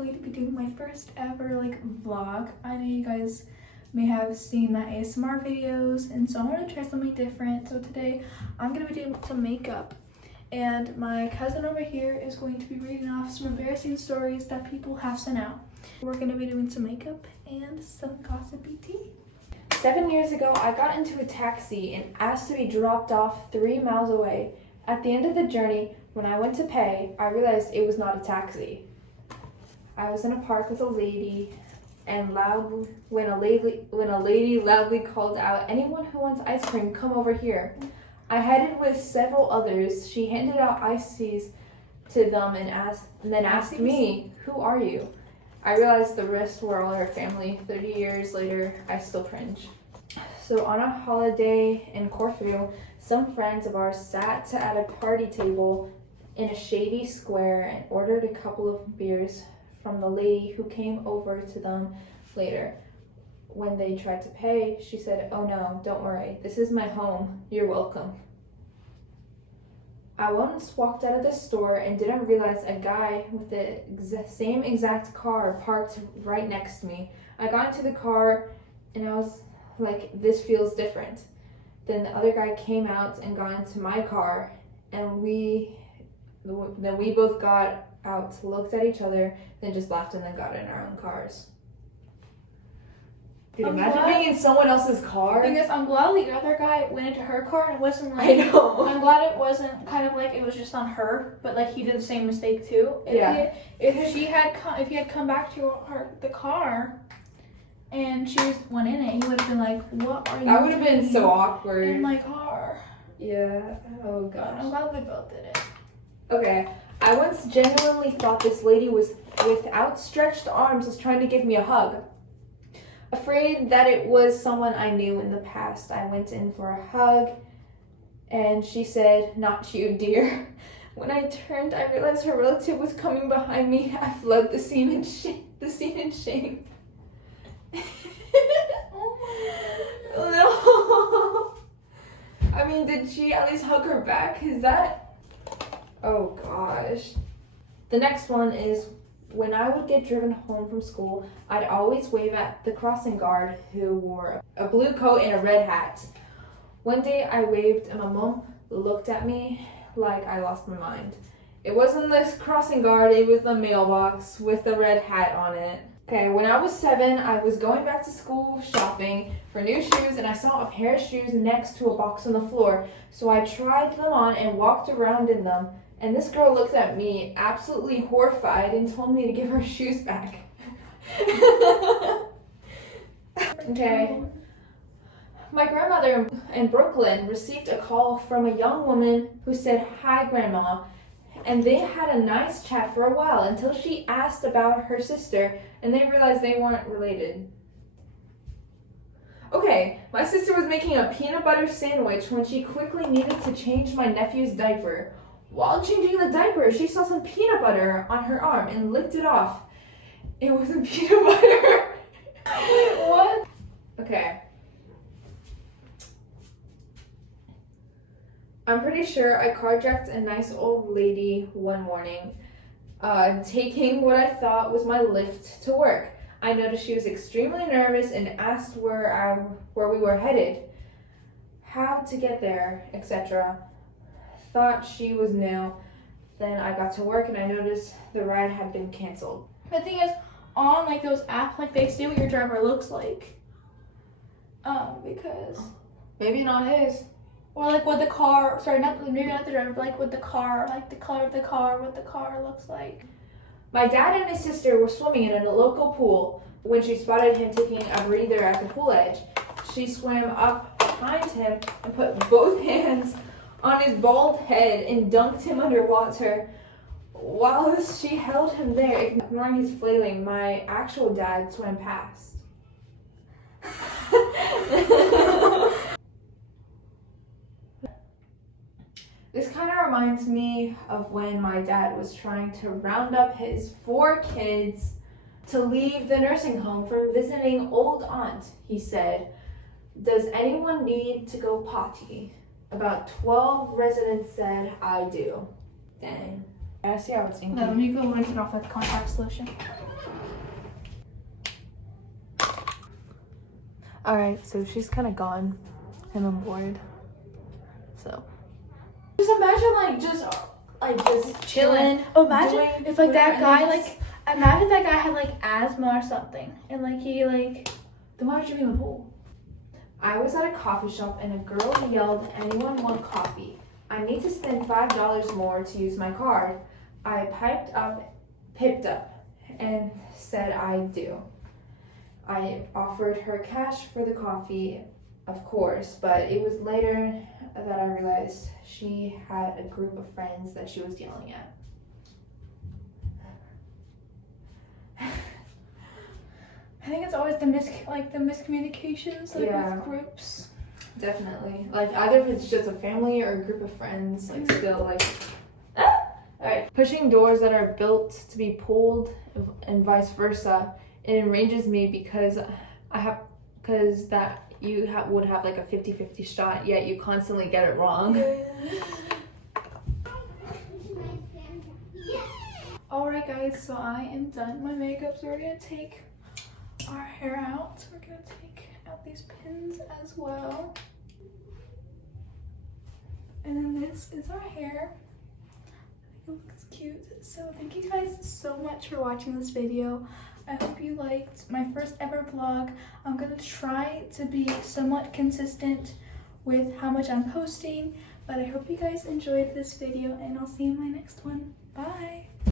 going to be doing my first ever like vlog. I know you guys may have seen my ASMR videos, and so I want to try something different. So today I'm going to be doing some makeup, and my cousin over here is going to be reading off some embarrassing stories that people have sent out. We're going to be doing some makeup and some gossipy tea. 7 years ago, I got into a taxi and asked to be dropped off 3 miles away. At the end of the journey, when I went to pay, I realized it was not a taxi. I was in a park with a lady, and when a lady loudly called out, "Anyone who wants ice cream, come over here." I headed with several others. She handed out ices to them and then asked me, "Who are you?" I realized the rest were all her family. 30 years later, I still cringe. So on a holiday in Corfu, some friends of ours sat at a party table in a shady square and ordered a couple of beers from the lady who came over to them later. When they tried to pay, she said, "Oh no, don't worry. This is my home. You're welcome." I once walked out of the store and didn't realize a guy with the same exact car parked right next to me. I got into the car and I was like, this feels different. Then the other guy came out and got into my car, and we both got out, looked at each other, then just left and then got in our own cars. Dude, imagine being in someone else's car. Because I'm glad the other guy went into her car and it wasn't like, I know. I'm glad it wasn't kind of like it was just on her, but like he did the same mistake too. If he had come back to the car and she went in it, he would have been like, "What are you That would have been so awkward. in my car?" Yeah. Oh But gosh. I'm glad we both did it. Okay. I once genuinely thought this lady with outstretched arms was trying to give me a hug. Afraid that it was someone I knew in the past, I went in for a hug, and she said, "Not you, dear." When I turned, I realized her relative was coming behind me. I fled the scene in shame. No. I mean, did she at least hug her back? Is that... Oh gosh. The next one is, when I would get driven home from school, I'd always wave at the crossing guard who wore a blue coat and a red hat. One day I waved and my mom looked at me like I lost my mind. It wasn't this crossing guard, it was the mailbox with the red hat on it. Okay, when I was 7, I was going back to school shopping for new shoes, and I saw a pair of shoes next to a box on the floor. So I tried them on and walked around in them. And this girl looked at me absolutely horrified and told me to give her shoes back. Okay. My grandmother in Brooklyn received a call from a young woman who said, "Hi, Grandma." And they had a nice chat for a while until she asked about her sister, and they realized they weren't related. Okay, my sister was making a peanut butter sandwich when she quickly needed to change my nephew's diaper. While changing the diaper, she saw some peanut butter on her arm and licked it off. It wasn't peanut butter. Wait, what? Okay. I'm pretty sure I carjacked a nice old lady one morning, taking what I thought was my Lyft to work. I noticed she was extremely nervous and asked where we were headed, how to get there, etc. Thought she was new. Then I got to work and I noticed the ride had been canceled. The thing is, on like those apps, like they see what your driver looks like. Because Maybe not his. or like what the car, maybe not the driver, but like with the car, like the color of the car, what the car looks like. My dad and his sister were swimming in a local pool when she spotted him taking a breather at the pool edge. She swam up behind him and put both hands on his bald head and dunked him underwater. While she held him there, ignoring his flailing, my actual dad swam past. This kind of reminds me of when my dad was trying to round up his 4 kids to leave the nursing home for visiting old aunt. He said, "Does anyone need to go potty?" About 12 residents said, "I do." Dang. I see how it's inky. No, let me go rinse it off with contact solution. Alright, so she's kind of gone and I'm bored. So. Just imagine just chilling. Oh, imagine doing if like that whatever, guy and then like, imagine that guy had like asthma or something, and like he like. Then why would you be in the pool? I was at a coffee shop and a girl yelled, "Anyone want coffee? I need to spend $5 more to use my card." I pipped up, and said I do. I offered her cash for the coffee, of course, but it was later that I realized she had a group of friends that she was yelling at. I think it's always the miscommunications like Yeah. with groups. Definitely. Like, either if it's just a family or a group of friends, like, still, like... Alright. Pushing doors that are built to be pulled and vice versa. It enrages me because that you would have, like, a 50-50 shot, yet you constantly get it wrong. Alright guys, so I am done my makeup, so we're gonna take our hair out. We're gonna take out these pins as well. And then this is our hair. I think it looks cute. So thank you guys so much for watching this video. I hope you liked my first ever vlog. I'm gonna try to be somewhat consistent with how much I'm posting, but I hope you guys enjoyed this video and I'll see you in my next one. Bye!